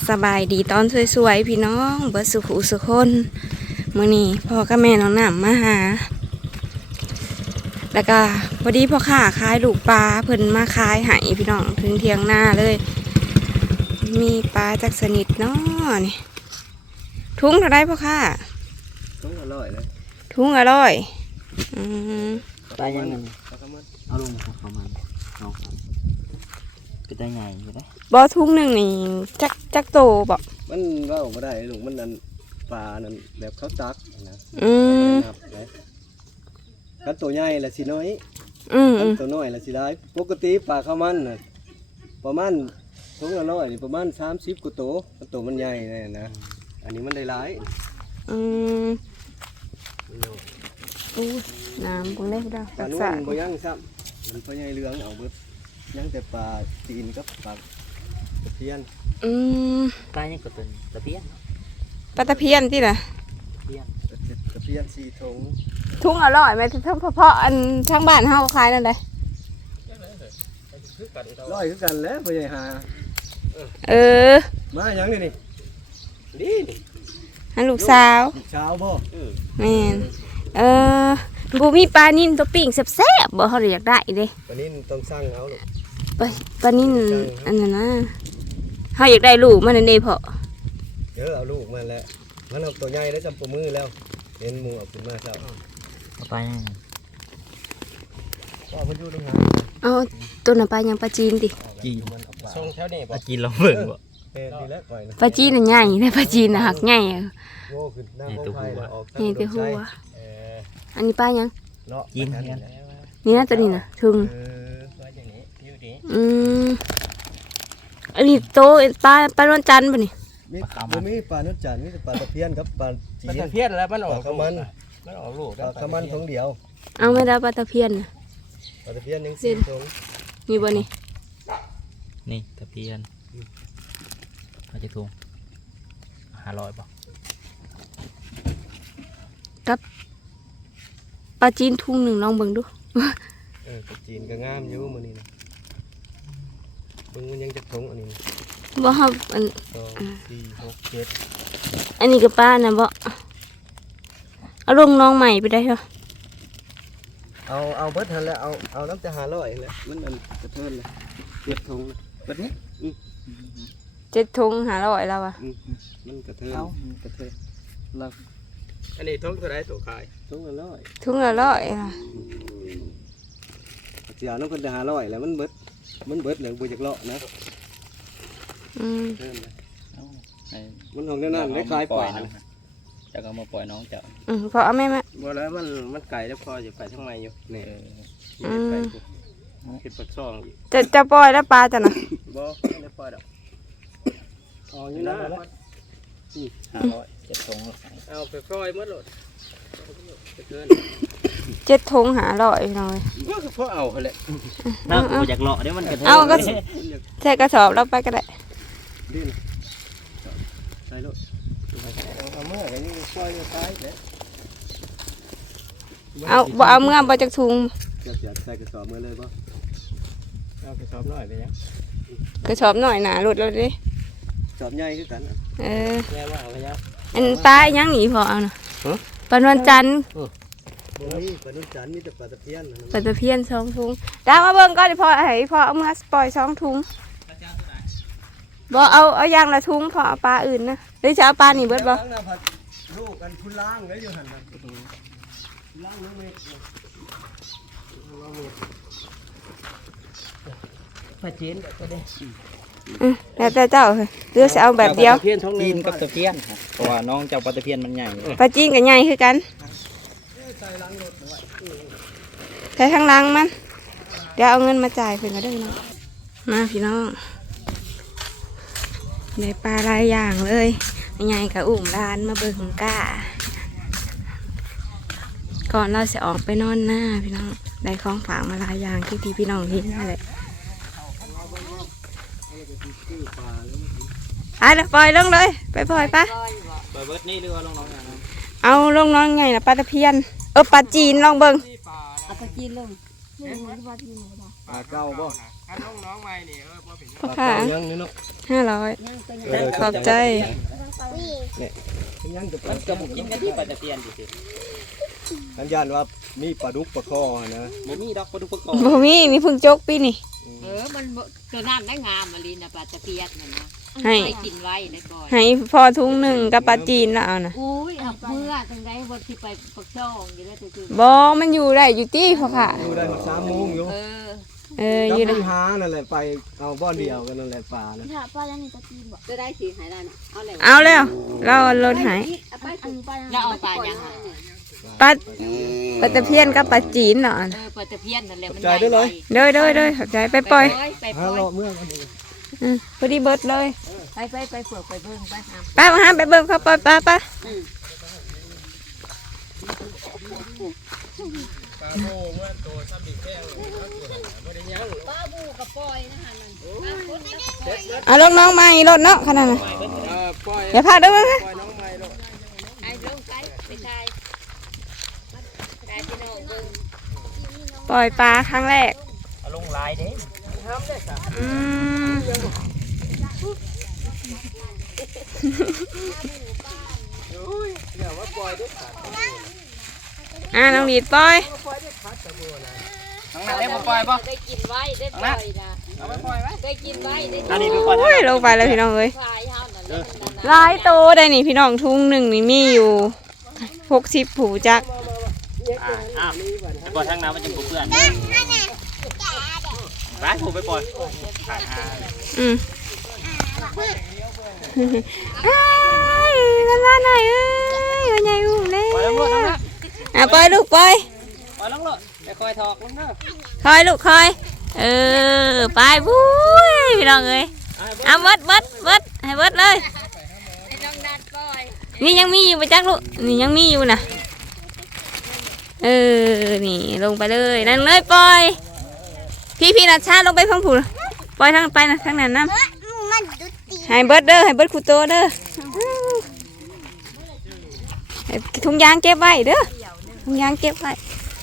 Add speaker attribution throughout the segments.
Speaker 1: สบายดีตอนสวยๆพี่น้องเบิดสุขุสุคนมื้อนี้พ่อกับแม่น้องน้ำมาหาแล้วก็พอดีพ่อค้าขายลูกปลาเพิ่นมาขายให้พี่น้องถึงเที่ยงหน้าเลยมีปลาจากสนิทเนาะนี่ถุงเท่าไรพ่อค้า
Speaker 2: ถุงอร่อยเลย
Speaker 1: ถุงอร่อย
Speaker 3: ได้ยังไงเอาลงมาเขามันน้องก็ได้ไงอยู่ได้
Speaker 1: บ่ถุงหนึ่งนี่จักโตบ่
Speaker 2: มันว่าออกมาได้ลูกมันนั่นปลานั่นแบบเขาตักนะกันตัวใหญ่ละสิน้อยตัวน้อยละสิได้ปกติปลาข้าวมันน่ะประมาณถุงละร้อยนี่ประมาณ30กว่าตัวมันใหญ่เลยนะอันนี้มันได้หลาย
Speaker 1: น้ำคงได้พุทธะ
Speaker 2: ปลานุ่มบ่ยังซ้ำมันปลาใหญ่เหลืองเอาเบิดยังแต่ปลาจีนกับปลาตะเพียน
Speaker 3: ปลายังกระตุนตะเพียน
Speaker 1: ปลาตะเพียนที่ไหน
Speaker 2: ตะเพียน4
Speaker 1: ถุงอร่อยไหมทั้งเพาะอันทั้งบ้านเฮาขายนั่นเลย
Speaker 2: ร้อยคือกันแล้วพ่อใหญ่หามาอย่างนี้นี่
Speaker 1: ฮันลูกสาว
Speaker 2: บ่
Speaker 1: แม่นบูมีปลานิ่นตัวปิ่งแซ่บๆบ่เขาอยากได้เด้
Speaker 2: ปลานิ่นต้องสั่งเอาลูก
Speaker 1: ปลานิ่นอันนั้นนะเขาอยากได้ลูกมันนั่นเองพอ
Speaker 2: เอาลูกมาแล้วมันเอาตัวใหญ่แล้วจำปมือแล้วเห็นหมูเอาขึ้นมาครับ
Speaker 3: เอาไป
Speaker 2: ก็มันอยู่ตรงไหน
Speaker 1: เอาตัวน่ะปลายังปลาจีนดิ
Speaker 3: จีน
Speaker 2: ส่งแถวนี้
Speaker 3: ปลาจีนเราเบิ่งบ่
Speaker 1: ปลาจีนน่ะใหญ่นะปลาจีนน่ะหักใหญ่
Speaker 2: โง่ขึ้นหน้าโง่ไผ่แล้วออก
Speaker 1: นี่ตัวหัวอันนี้ปลายัง
Speaker 3: จีน
Speaker 1: นี่นะตัวนี้นะถึงอันนี้โตปลานวลจันทร์ป่ะนี่
Speaker 2: มีปลานวลจันทร์มีปลาตะเพียนครับปลาจีน
Speaker 3: ตะเพียนแล้วมันออก
Speaker 2: ข้าวมันออกลูกข้าวมันถุงเดียว
Speaker 1: เอาไม่ได้ปลาตะเพียน
Speaker 2: ปลาตะเพียนยัง4ถุง
Speaker 1: นี่ป่ะ
Speaker 3: นี่ตะเพียนมาจะถุง500ป่ะ
Speaker 1: กับปลาจีนทุ่งหนึ่งลองเบิ่งดู
Speaker 2: ปลาจีนก็งามอยู่มื้อนี้นะเบิ่งมันยังจะถุงอันนี้
Speaker 1: บ่ครับอัน
Speaker 2: 2 4 6 7
Speaker 1: อันนี้กับปลานะบ่เอาลงน้องใหม่ไปได้เหรอ
Speaker 2: เอาเบิดทันแล้วเอาน้ำจะ500แล้วมันอันกระเทินเลย7ถุงเบิดนี้
Speaker 1: 7ถุง500แล้วอ่ะ
Speaker 2: มันกระเทินเราอันนี้ถุงเท่าไหร่ตัวขายถุงละ100
Speaker 1: ถุงละ100ค่ะ
Speaker 2: เสียน้ำเพิ่นจะ500แล้วมันเบิดเลยบ่จักเลาะนะมันของนั่นได้คล้ายปล่อย
Speaker 3: จะเอามาปล่อยน้องเจ้า
Speaker 1: พอเอาแม่
Speaker 2: บ่แล้วมันไก่แล้วพออยู่ไก่ทั้งในอยู่นี่เห็ดปักซอง
Speaker 1: จะปล่อยแล้วปลาจ้ะนะ
Speaker 2: บ่ไม่ได้ปล่อยดอกอยู่นะ
Speaker 3: 500 7ถุง
Speaker 2: เอาไปปล่อยหมดโลด
Speaker 1: 7ถุง500หน่อย
Speaker 2: ก็คือพอเอาแหละ
Speaker 3: น่ากูอยากเลาะเดี๋ยวมันกระเทย
Speaker 1: เอาก็ใส่กระสอบแล้วไปก็ได้
Speaker 2: ดิ้นใส่โลดเอาเมื่ออย่างนี้ปล่อยไปแล้ว
Speaker 1: เอาเมื่อบ่จักถุง
Speaker 2: จะใส่กระสอบเมื่อเลยป่ะเอากระสอบหน่อยไปยัง
Speaker 1: กระสอบหน่อยหนาหลุดแล้วดิ
Speaker 2: สอบใหญ่ขึ้นกัน
Speaker 3: แย่ว่าเอาไปยัง
Speaker 1: อันปลายังหนีพอเอานะปลานวลจันทร์
Speaker 2: ปลานวลจันทร์มีแต่ปลาตะเพียน
Speaker 1: ปลาตะเพียน2ถุงดาวมาเบิ่งก็ได้พอให้พอเอามาปล่อย2ถุงบ่เอาอย่างละถุงพอเอาปลาอื่นนะหรือจะเอาปลานี่เบิดบ่
Speaker 2: ลูกกันพุ่นล่างเลยอยู่หันนะล่างน้องเมฆ
Speaker 3: ปลาจีนก็ได้
Speaker 1: แล้วแต่เจ้าเลือกจะเอาแบบเดียว
Speaker 3: จีนกับตะเพียนเพราะว่าน้องเจ้าปลาตะเพียนมันใหญ่
Speaker 1: ปลาจีนกับใหญ่คือกันใส่ทั้งลังมันเดี๋ยวเอาเงินมาจ่ายเพื่อนก็ได้เนาะมาพี่น้องได้ปลาหลายอย่างเลยใหญ่กับอุ่มร้านมาเบิ่งก้าก่อนเราจะออกไปนอนหน้าพี่น้องได้ของฝากมาหลายอย่างที่พี่น้องเห็นนั่นแหละปล่อยลงเลยไปปล่อยปะ
Speaker 3: ปล่อยเบิดนี่หรือว่าลงน้องอย่างนั้น
Speaker 1: เอาลงน้องไงนะปลาตะเพียนปลาจีนลองเบิ่ง
Speaker 2: ปลาเก่าบ่
Speaker 1: พ่อค่ะ
Speaker 2: ยังนี่เนาะ
Speaker 1: 500ขอบใจ
Speaker 2: ยังจะ
Speaker 3: มันก็บ่กินกันที่ปลาตะเพียนอยู่สิ
Speaker 2: สัญญาณว่ามีปลาดุกปลาคอนะ
Speaker 3: บ่มีดอกปลาดุกปลาคอ
Speaker 1: บ่มีนี่เพิ่งจกปีนี่
Speaker 4: มันตัวนั้นได้งามมาลีนะปลาตะเพียนน่ะนะ
Speaker 1: ให้
Speaker 4: ไปกินไว้ได้ก่อน
Speaker 1: ให้พอถุงหนึ่งกับปลาจีนแล้วเอานะ
Speaker 4: อุ้ยเอาเมื่อจังได๋บ่สิไปปักช่องอยู่แล้วซื่อ
Speaker 1: บ่มันอยู่ได้อยู่ตี้พ่อค่ะ
Speaker 2: อยู่ได้มา3 โมงอยู่
Speaker 4: ๆ
Speaker 1: อยู่ได้
Speaker 2: หานั่นแหละไปเอาบ่อนเดียวกันนั่นแหละปลานะ
Speaker 4: จะได้สิให้ได้น่ะเอาแล้ว
Speaker 1: เอาแล้วเราลดหาย
Speaker 4: แล้วเอาปลายัง
Speaker 1: ปลาปลาตะเพียนกับปลาจีนเนาะ
Speaker 4: ปลาตะเพียนนั่นแหละมัน
Speaker 2: ใจได้เลย
Speaker 1: เด้อขอบใจไปปล่อย
Speaker 4: ไป
Speaker 2: หาเลาะเมื่อกันนี้
Speaker 1: พอดีเบิดเลย
Speaker 4: ไปเผือกไปเบิ่งไปหา
Speaker 1: ป้ามาหาไปเบิ่งเขาปล่อยป้า
Speaker 4: ป้าบูกับปอยนะฮะมัน
Speaker 1: เอาลงน้องใหม่รถเนาะขนาดนั้นอย่าพลาดเด้อมั้ง
Speaker 4: ไอ้ลงไปทายได้พี่น้องเบิ่ง
Speaker 1: ปล่อยปลาครั้งแรก
Speaker 3: เอาลงลายเด้
Speaker 1: อืมน้องดีดปล่อย
Speaker 3: ข้างหน้าได้บ่ปล่อยบ่
Speaker 4: ได้กินไว้ได้ปล่อยนะ
Speaker 3: เอาไปปล่อยไว้
Speaker 4: ได้กินไว้ได้
Speaker 3: อันนี้ไปปล่อย
Speaker 1: โอ้ยลงไปแล้วพี่น้องเอ้ย
Speaker 4: ควายเฮานั่นแหละมันนั่น
Speaker 1: หลายโตได้นี่พี่น้องทุ่งหนึ่งนี่มีอยู่60ผูจัก
Speaker 3: อ้าวไปปล่อยทางน้ำมันจะบ่เปื้อนไปผมไปปล่อยถ่ายหา
Speaker 1: อืมอ้ายกันมาหน่อยเอ้ยวันใหญ่หุ่มเลย
Speaker 3: ปล่อยลงรถน้องนะ
Speaker 1: ปล่อยลูกปล่อย
Speaker 3: ปล่อยลงรถไปคอยถอกลงเด้อ
Speaker 1: คอยลูกคอยไปบุ้ยพี่น้องเอ้ยเอาเบิดให้เบิดเลย
Speaker 4: น้องนัดปล่อย
Speaker 1: นี่ยังมีอยู่ไปจักลูกนี่ยังมีอยู่นะนี่ลงไปเลยนั่นเลยปล่อยพี่นัชชาลงไปพังผูปล่อยทางไปนะทางนั้นน้ำให้เบิดเด้อให้เบิดคูโตเด้อถุงยางเก็บไว้เด้อถุงยางเก็บไว้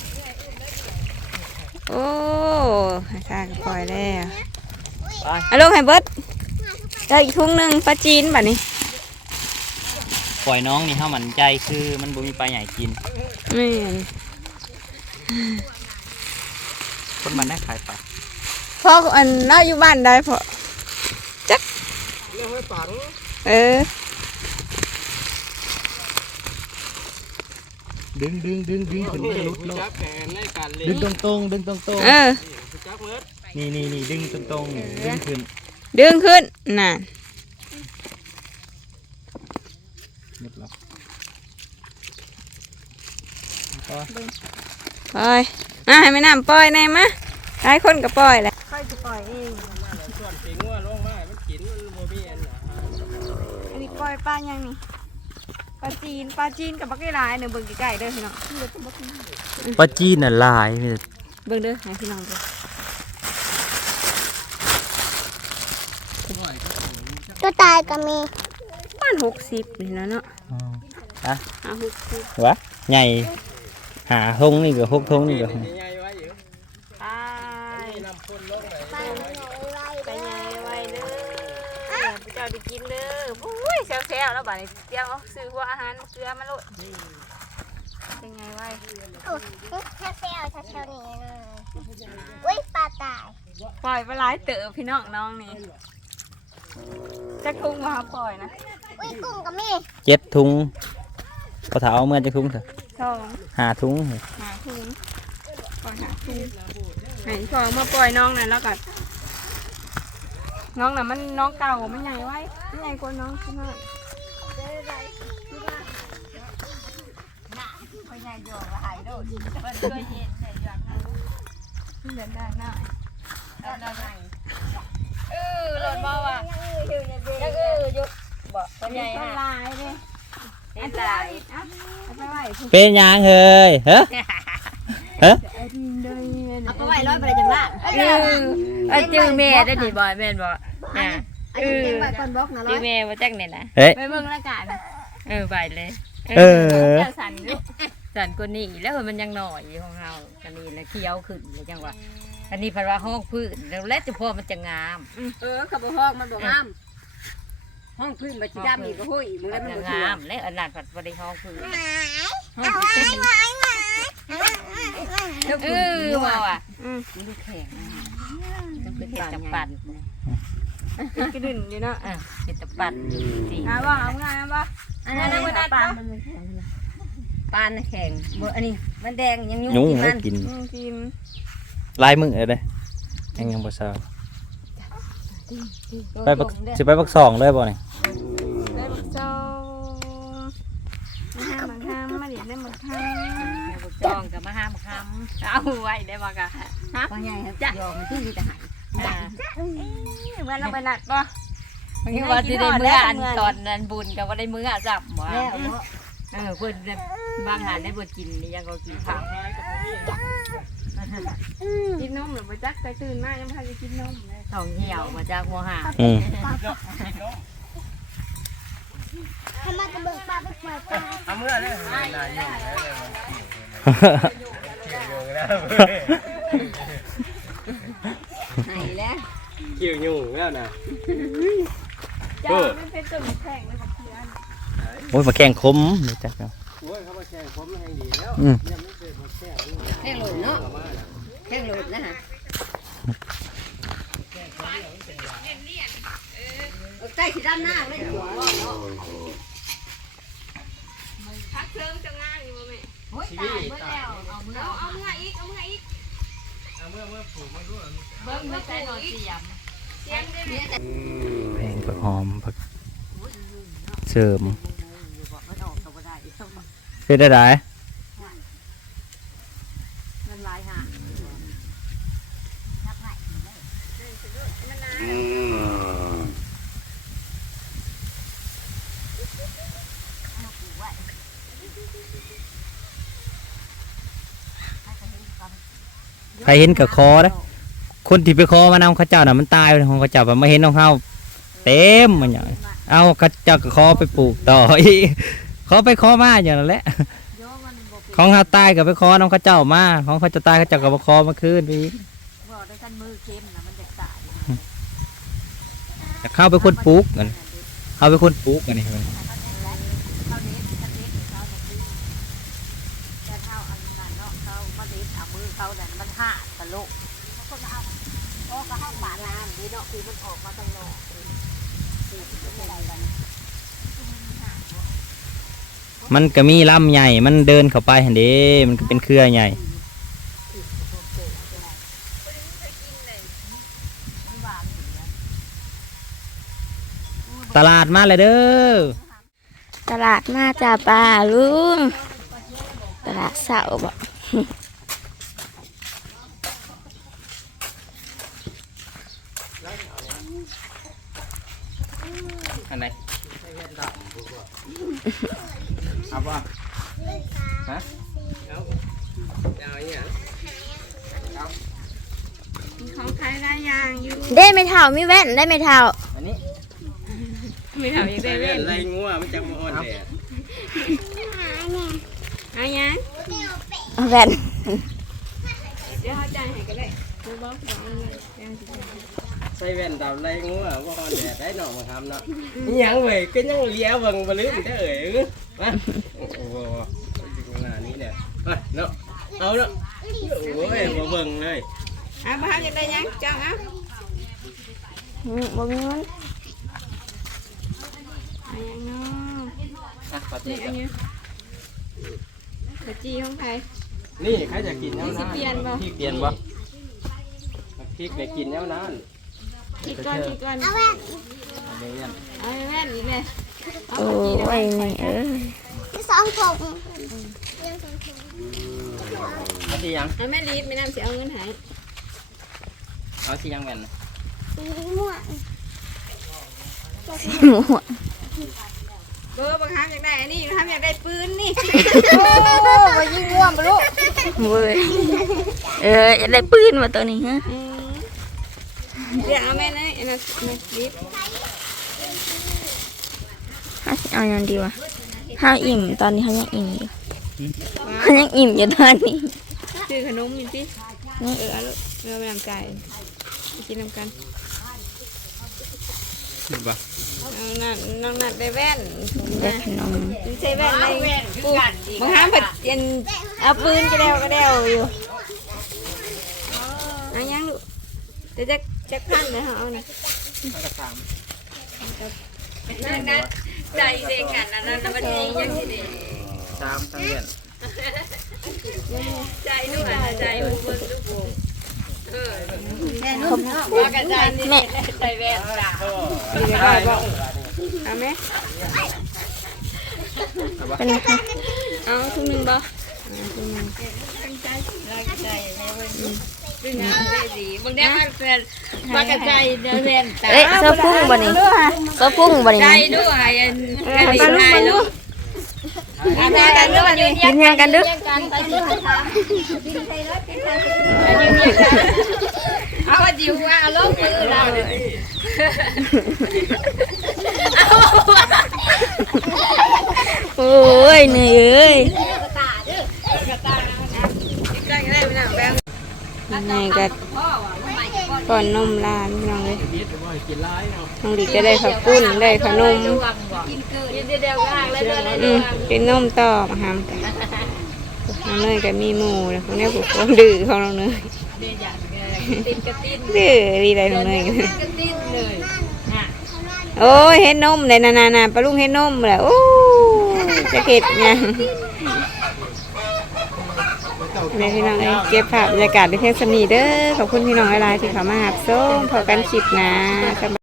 Speaker 1: โอ้ให้ข้าก็ปล่อยแล้ว
Speaker 3: ไป
Speaker 1: เอาลงให้เบิดได้อีกถุงหนึ่งปลาจีนแบบนี้
Speaker 3: ปล่อยน้องนี่เฮามั่นใจคือมันบ่มีปลาใหญ่กิน
Speaker 1: ไม่
Speaker 3: คนมันได้ขายปลา
Speaker 1: พ่ออันเราอยู่บ้านได้พอจัก
Speaker 2: ดึงขึ้นจะลุดเนาะดึงตรงนี่ดึงตรงดึงขึ้น
Speaker 1: ดึงขึ้นน่ะ
Speaker 2: หมดแล้ว
Speaker 1: ปล่อยให้ไม่น้ำปล่อยแน่มะหลายคนก็ปล่อยแหละค่อยจะปล่อยเองอันนี้ปล่อยปลายังนี่ปลาจีนกับบักไก่ลายเนื้อเบิ่งไก่เด้อพี่น้อง
Speaker 3: ปลาจีนน่ะลาย
Speaker 1: เบิ่งเด้อให้พี่น้องดู
Speaker 5: ตัวตายก็มี
Speaker 1: บ้าน60นี่นะเนาะ
Speaker 3: อ่ะ
Speaker 1: 60
Speaker 3: วะใหญ่หาทงนี่ก็6ทงนี่ก็
Speaker 1: ไป
Speaker 5: ไปไง
Speaker 1: ไปไงไว้เด้อเจ้าได้กินเด้อโอ้ยแซ่บๆแล้วบัดนี้เตรียมเอาซื้อหัวอาหารเกลือมาโลดเป็นไงไว้
Speaker 5: โอ้ถ้าเซลนี่เลยอุ้ยปลาตาย
Speaker 1: ปล่อยไปหลายเต๋อพี่น้องน้องนี่จะกุ้งมาปล่อยนะ
Speaker 5: อุ้ยกุ้งก็มี
Speaker 3: 7ถุงพอถาเอาเมื่อจะถุงเถอะ
Speaker 1: 2
Speaker 3: 5ถุง
Speaker 1: หาถุงปล่อยหาถุงไหนพอมาปล่อยน้องน่ะแล้วก็น้องน่ะมันน้องเก่ามันใหญ่ไว้มันใหญ่กว่าน้องใช่ไหมใหญ่โยกละหายโดดเปิดเคยเย็นใส่ยางเดินได้หน่อยหล่นมาว่ะยังอยู่บอกตัวใหญ่ฮะลายเลยอันลายอ่ะไปไหว
Speaker 3: เป็นหยังเฮ้ยเฮ้เฮ้
Speaker 4: เอาไปไว้ร้อยไปจังล่ะจื้อแม่ได้ดิบ่แม่นบ่อ่าจื้อแม่บ่จักนี่นะ
Speaker 3: เฮ้ย
Speaker 1: ไปเบิ่งละกัน
Speaker 4: ไปเลย
Speaker 1: สั่น
Speaker 4: สันกว่านี้แล้วมันยังหน่อยของเฮากันนี่แหละเคี้ยวขึ้นเลยจังหวะอันนี้เพราะว่าห้องพื้นแล้วจะพอมันจะงาม
Speaker 6: ขับห้องมันบอกงามห้องพื้นมาจีดำอีกก็ห้อยมึงได้มัน
Speaker 4: จะ
Speaker 6: บ่
Speaker 4: งามและอันนั้นผัดบริห้องพื้นว่าว่ะมันดูแข็งมันเป็นตะปั่น
Speaker 1: กระดิ่งอยู่เนาะ
Speaker 4: เป็นตะปั่นอยู่จริง
Speaker 1: เอาบ่เอาไงบ่
Speaker 6: อันนั้นมันปานมันแข็งปานแข็งอันนี้มันแดงยังยุ่ง
Speaker 3: ยุ่ง
Speaker 6: กิน
Speaker 3: แล้
Speaker 6: มั
Speaker 3: วน กิน
Speaker 1: กิน
Speaker 3: ลายมือเลยยังบ่ทราบไปบักสิไปบักสองเลยบ่นี่
Speaker 1: ได้บักโซ่มาห้ามมาเดี๋ยวได้บักห้าม
Speaker 4: บุกจองกับมาห้ามคำเอาไว้ได้บ่กะ
Speaker 6: พอใหญ่ครับยอมมันที่มีแต่หาย
Speaker 1: เมื่อเราไปหนักบ่
Speaker 4: นี่ว่าที่ได้มื้ออันตอนนั้นบุญกับว่าได้มื้อจับบ่
Speaker 6: แล้ว
Speaker 4: เพิ่นบางงานได้บ่กินยังก็กินข้าว
Speaker 1: กินนมหรือไปจักไปตื่นมายังพาไปกินนมเลย
Speaker 4: ท้องเหี่ยวมาจากหัวหา
Speaker 5: ทำไมจะเบิกปลาไปปล่อยปลา
Speaker 2: เอาเมื่อเลยนายยุ่งแล้ว
Speaker 6: หายแล้ว
Speaker 2: เกี่ยวยุ่งแล้วนะ
Speaker 1: จ้าไม่เป็นตุ่มแข็งเลยบักเขือ
Speaker 3: โอ้ยมาแข่งคมนี่จักเนาะ
Speaker 2: โอ้ยเขามาแข่งผมไม่ให้ดีแล้วยังไม่เคยมาแข่ง
Speaker 6: แข้งหลุดเนาะแข้งหลุดนะฮะใกล้สิด้านหน้าเลยหัว
Speaker 1: พักเครื่องจะง่ายอยู่บ่แม่
Speaker 6: โอ้ยตายเมื่อแล้วเอาเมื่อ
Speaker 1: เอาเมื่ออีกเอาเมื่ออีก
Speaker 2: เมื่อผูกมาด้วย
Speaker 4: เบิ่งไม่ใช่นอนเสียม
Speaker 1: เสียงได้ไหม
Speaker 3: แพงผักหอมผักเสริม
Speaker 6: มันออกกับได้
Speaker 3: เป็นได้
Speaker 6: มันลายหา
Speaker 3: ใครเห็นกับคอนะคนที่ไปคอมานำข้าเจ้าน่ะมันตายของข้าเจ้าแบบมาเห็นน้องเฮาเต็มมันอย่างเอาข้าเจ้าก็คอไปปลูกต่ออีกขอไปคอมาอย่างนั้นแหละของเฮาตายก็ไปคอน้องข้าเจ้ามาของเขาจะตายข้าเจ้าก็มาคอมาคืนไปอีก
Speaker 6: บอกด้วยกันมือเข้มนะมันจะตาย
Speaker 3: เข้าไปคนปลูกกันเข้าไปคนปลูกกันนี่
Speaker 6: เขาเน้นกันเน้นเขาแบบนี้แต่เท่าอันนั้นเนาะเขามาเน้นเอามือเขาเนี่ยมันห่าตะลุกเขาก็เอาโอ้ก็ห้องบาลานนี่เนาะคือมันออกมาตลอด
Speaker 3: มันก็มีลำใหญ่มันเดินเข้าไปเห็นเด้มันก็เป็นเครือใหญ่ตลาดมาเลยเด้อ
Speaker 1: ตลาดมาจ้าป้าลุงตลาดเสาบ่
Speaker 3: อันไหนเอาป่ะฮะ
Speaker 2: เอาอย่าง
Speaker 1: ของใครได้ยางอยู่
Speaker 5: ได้ไม่เท่ามีแว่นได้ไม่เท่า
Speaker 3: อันนี้
Speaker 1: ไม่ทำยัง
Speaker 2: ใส่
Speaker 1: ได้
Speaker 2: แว่
Speaker 1: เล่
Speaker 2: น
Speaker 1: น
Speaker 2: ไรงัวมันจะมาอ่อนแดด
Speaker 1: เอายัง
Speaker 5: เอาแว่น
Speaker 1: เดี๋ยวเขาจ่ายให้ก็ได้ดูบอกบอกเอาเงินเดี๋ยวสิจ่ายให้
Speaker 2: ใส่แว่นดำไรงัวว่าอ่อนแดดได้หนอมาทำเนาะยังเว้ยก็ยังเลี้ยวเบิ่งบ่ลืมได้เอ่ยมาโอ้โหถึงเวลานี้เนี่ยมาเนาะเอาเนาะโอ้ยบ่เบิ่งเลย
Speaker 1: เอาบ้านยังได้ยังจังเอา
Speaker 5: บ่มีมัน
Speaker 1: เอายังเนาะ
Speaker 3: อ่ะปฏิ
Speaker 1: นี่อันนี้ขจีของใคร
Speaker 2: นี่ใครจะกินแนวนั้น
Speaker 1: เปลี่ยนบ่
Speaker 3: ที่เปลี่ยนบ่
Speaker 2: พริกไปกินแนวนั้น
Speaker 1: กี่ก้อนกี่ก้อน
Speaker 5: เอาแว่น
Speaker 1: เอาแว่นอีกเลยเอา
Speaker 5: โอ้
Speaker 1: ขจีได้ไหม
Speaker 5: ยนี่สองถุง
Speaker 3: เอาสิยัง
Speaker 1: เอาแม่ลีดไม่นำสิเอาเงินใหาย
Speaker 3: เอาสิยังแม่น
Speaker 5: สีม่วง
Speaker 1: เบอร์บางครั้งอยากได้อันนี้บางครั้งอยากได้ปืนนี่
Speaker 5: มายิงม่วงไปลูก
Speaker 1: เว้ย
Speaker 5: อยากได้ปืนมาตัวนี้ฮะ
Speaker 1: เดี๋ยวเอาแม่นะอันนั้นแม่ลีด
Speaker 5: เอาอย่างดีวะห้าอิ่มตอนนี้เขายังอิ่มอยู่เขายังอิ่มอยู่ตอนนี้
Speaker 1: ซื้อขนมอยู่สิเอาลูกเราไปนำใจไปกินนำกัน
Speaker 3: เห็นปะ
Speaker 1: น้องนัดได้แว่น
Speaker 4: ได้ขนม
Speaker 1: ใช้แว่นในกูบางครั้งผัดเย็นเอาปืนกระเดวอยู่เอายังลูกเดี๋ยวจะพันเลยเอานะ
Speaker 4: นั่นใจเด็กกันนั่นมันยังยังสิ
Speaker 3: 3ทั้งเดือน
Speaker 4: ใจด้วยใจมันเบิ่งลูกวงว่ากันใจนี่ใจแว่นจ้ะ
Speaker 1: ดีเลยบ่บอกเอาไหมเป็นค่ะเอาทุ่งหนึ่งบ่ทุ่งหนึ่ง
Speaker 4: ใจดึงเอาได้ดีบางแดงมันเป็นว่ากันใจเดินเล่นแต่
Speaker 1: เอ้ยเสื้อพุ่งบ่นี่เสื้อพุ่งบ่นี่
Speaker 4: ใจด้วยอัน
Speaker 1: ไปลูกไปลูกกินยากันด้วยนี่กินยากันด้วย
Speaker 4: เอาจิ๋วเอาลงมือเรา
Speaker 1: โอ้ยเหนื่อยเอ้ยนี่ก็ก่อนนมร้านพี่น้องเลยน้องดิก็ได้ข้าวปุ้นได้ขนม
Speaker 4: กินเดียวกันเลย
Speaker 1: กินนมต่อมาหามกันน้องเนยก็มีหมูแล้วพวกนี้พวกคนดื้อของน้องเนย
Speaker 4: ติดกระติ้น
Speaker 1: ดื้อดีเลยน้องเนย
Speaker 4: กระติ้นเลย
Speaker 1: โอ้ยเห็นนมเลยนาปลาลุงเห็นนมเลยโอ้จะเก็บยังนี่พี่น้องเก็บภาพบรรยากาศในเทศนีเด้อขอบคุณพี่น้องหลายๆที่เข้ามาหับส้มพอกันคลิปนะ